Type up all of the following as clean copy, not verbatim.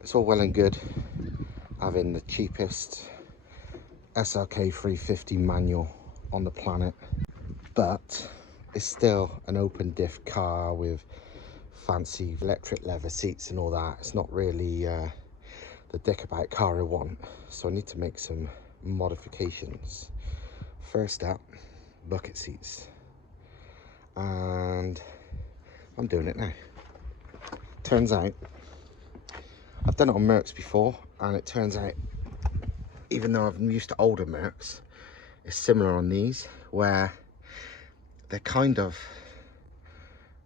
it's all well and good having the cheapest SLK 350 manual on the planet, but it's still an open diff car with fancy electric leather seats and all that. It's not really the dick about car I want, so I need to make some modifications. First up, bucket seats, and I'm doing it now. Turns out I've done it on Mercs before, and it turns out, even though I'm used to older Mercs, it's similar on these, where they're kind of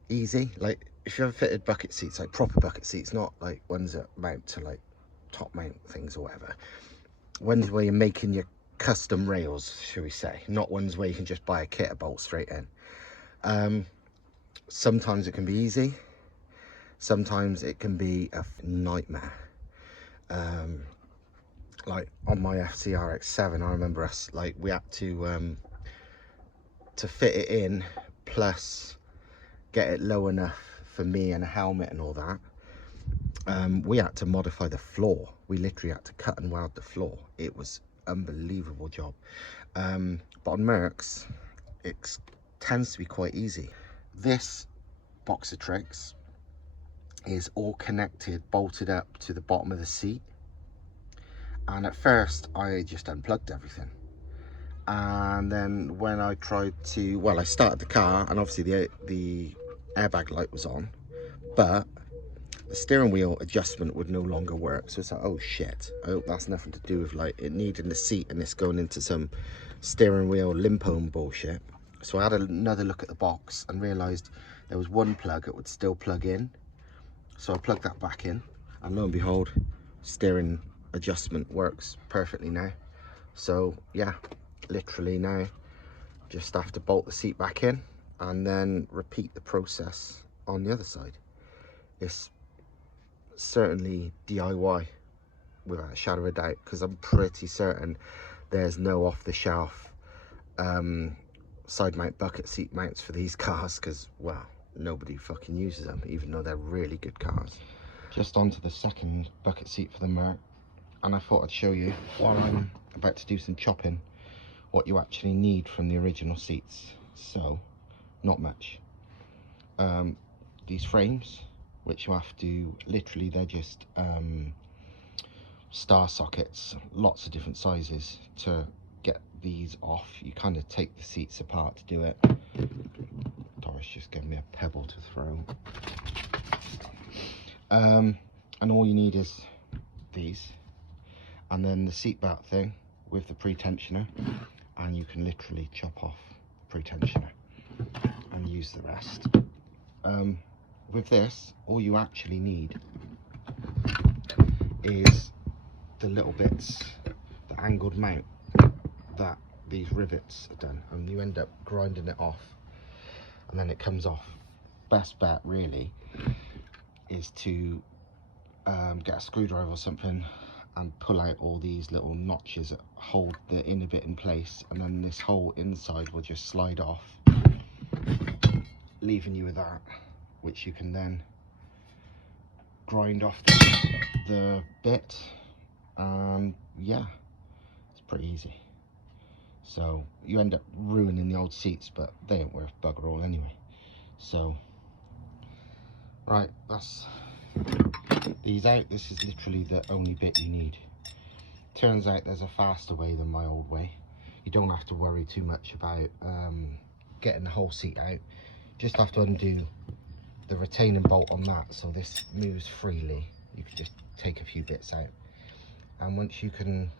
easy. Like, if you ever fitted bucket seats, like proper bucket seats, not like ones that mount to like top mount things or whatever, ones where you're making your custom rails, shall we say, not ones where you can just buy a kit and bolt straight in. Sometimes it can be easy, sometimes it can be a nightmare. Like on my FCR X7, I remember us, like, we had to fit it in, plus get it low enough for me and a helmet and all that. We had to modify the floor. We literally had to cut and weld the floor. It was unbelievable job. But on Mercs, it tends to be quite easy. This box of tricks is all connected, bolted up to the bottom of the seat, and at first I just unplugged everything, and then when I tried to, well, I started the car, and obviously the airbag light was on, but the steering wheel adjustment would no longer work. So it's like, oh shit, I hope that's nothing to do with like it needing the seat and this going into some steering wheel limpome bullshit. So I had another look at the box and realized there was one plug that would still plug in. So I plugged that back in, and lo and behold, steering adjustment works perfectly now. So yeah, literally now just have to bolt the seat back in and then repeat the process on the other side. It's certainly DIY without a shadow of a doubt, because I'm pretty certain there's no off-the-shelf side mount bucket seat mounts for these cars, because, well, nobody fucking uses them, even though they're really good cars. Just onto the second bucket seat for the Merc, and I thought I'd show you, while I'm about to do some chopping, what you actually need from the original seats. So, not much. These frames, which you have to, literally, they're just star sockets, lots of different sizes to get these off. You kind of take the seats apart to do it. Doris just gave me a pebble to throw. And all you need is these, and then the seat belt thing with the pre-tensioner, and you can literally chop off the pre-tensioner and use the rest. With this, all you actually need is the little bits, the angled mount that these rivets are done, and you end up grinding it off and then it comes off. Best bet really is to get a screwdriver or something and pull out all these little notches that hold the inner bit in place, and then this whole inside will just slide off, leaving you with that, which you can then grind off the bit, and yeah, it's pretty easy. So you end up ruining the old seats, but they ain't worth bugger all anyway. So right, that's these out. This is literally the only bit you need. Turns out there's a faster way than my old way. You don't have to worry too much about getting the whole seat out. Just have to undo the retaining bolt on that, so this moves freely. You can just take a few bits out, and once you can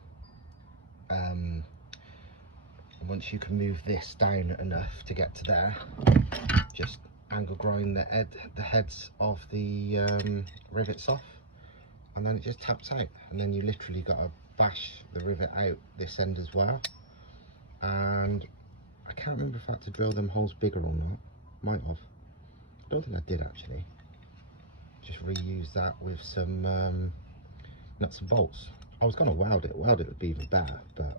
move this down enough to get to there, just angle grind the heads of the rivets off, and then it just taps out, and then you literally got to bash the rivet out this end as well. And I can't remember if I had to drill them holes bigger or not. Might have. I don't think I did actually. Just reuse that with some nuts and bolts. I was going to weld it would be even better, but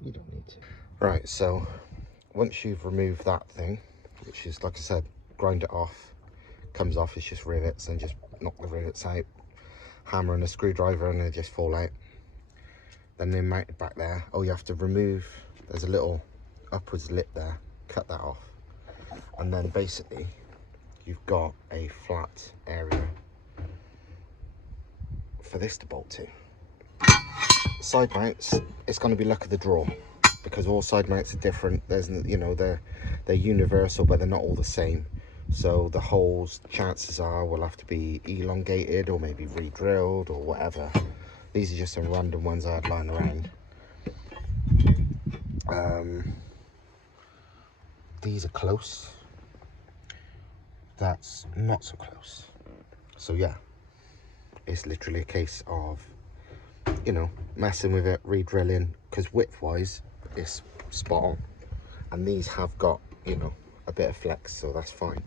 you don't need to. Right, so once you've removed that thing, which is, like I said, grind it off, comes off, it's just rivets, and just knock the rivets out. hammer and a screwdriver and they just fall out. Then they're mounted back there. Oh, you have to remove, there's a little upwards lip there, cut that off. And then basically you've got a flat area for this to bolt to. Side mounts, it's going to be luck of the draw, because all side mounts are different. There's, you know, they're universal, but they're not all the same. So the holes, chances are, will have to be elongated or maybe re-drilled or whatever. These are just some random ones I had lying around. These are close. That's not so close. So yeah, it's literally a case of, you know, messing with it, re-drilling, because width-wise, it's spot on. And these have got, you know, a bit of flex, so that's fine.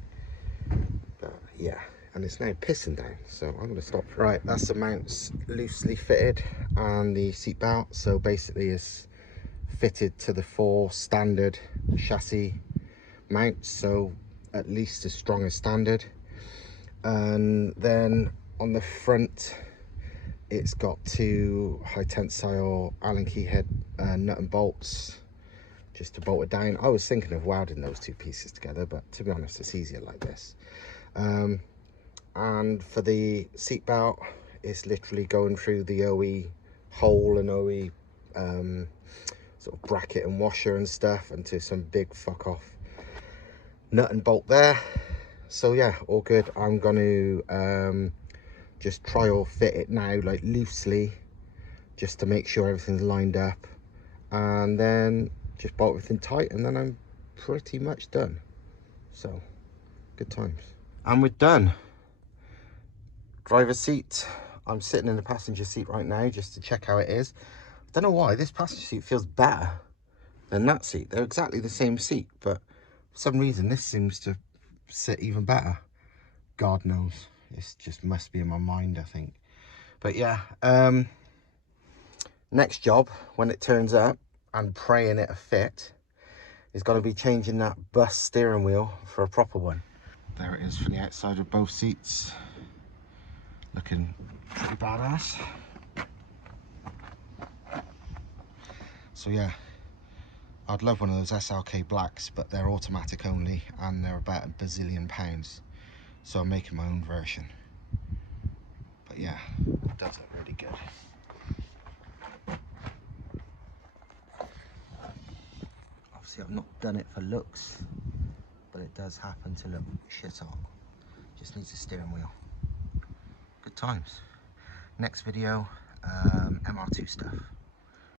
But yeah, and it's now pissing down, so I'm going to stop. Right, that's the mounts loosely fitted and the seat belt. So basically it's fitted to the 4 standard chassis mounts, so at least as strong as standard. And then on the front, it's got 2 high tensile Allen key head nut and bolts just to bolt it down. I was thinking of welding those 2 pieces together, but to be honest, it's easier like this. And for the seat belt, it's literally going through the OE hole and OE sort of bracket and washer and stuff, and to some big fuck off nut and bolt there. So yeah, all good. I'm going to just trial fit it now, like loosely, just to make sure everything's lined up, and then just bolt everything tight, and then I'm pretty much done. So good times. And we're done. Driver's seat, I'm sitting in the passenger seat right now just to check how it is. I don't know why this passenger seat feels better than that seat. They're exactly the same seat, but for some reason this seems to sit even better. God knows, it just must be in my mind, I think. But yeah, next job when it turns up, and praying it'll fit, is going to be changing that bus steering wheel for a proper one. There it is from the outside of both seats, looking pretty badass. So yeah, I'd love one of those SLK blacks, but they're automatic only and they're about £1 bazillion, so I'm making my own version. But yeah, it does look really good. Obviously I've not done it for looks, but it does happen to look shit on. Just needs a steering wheel. Good times. Next video, MR2 stuff.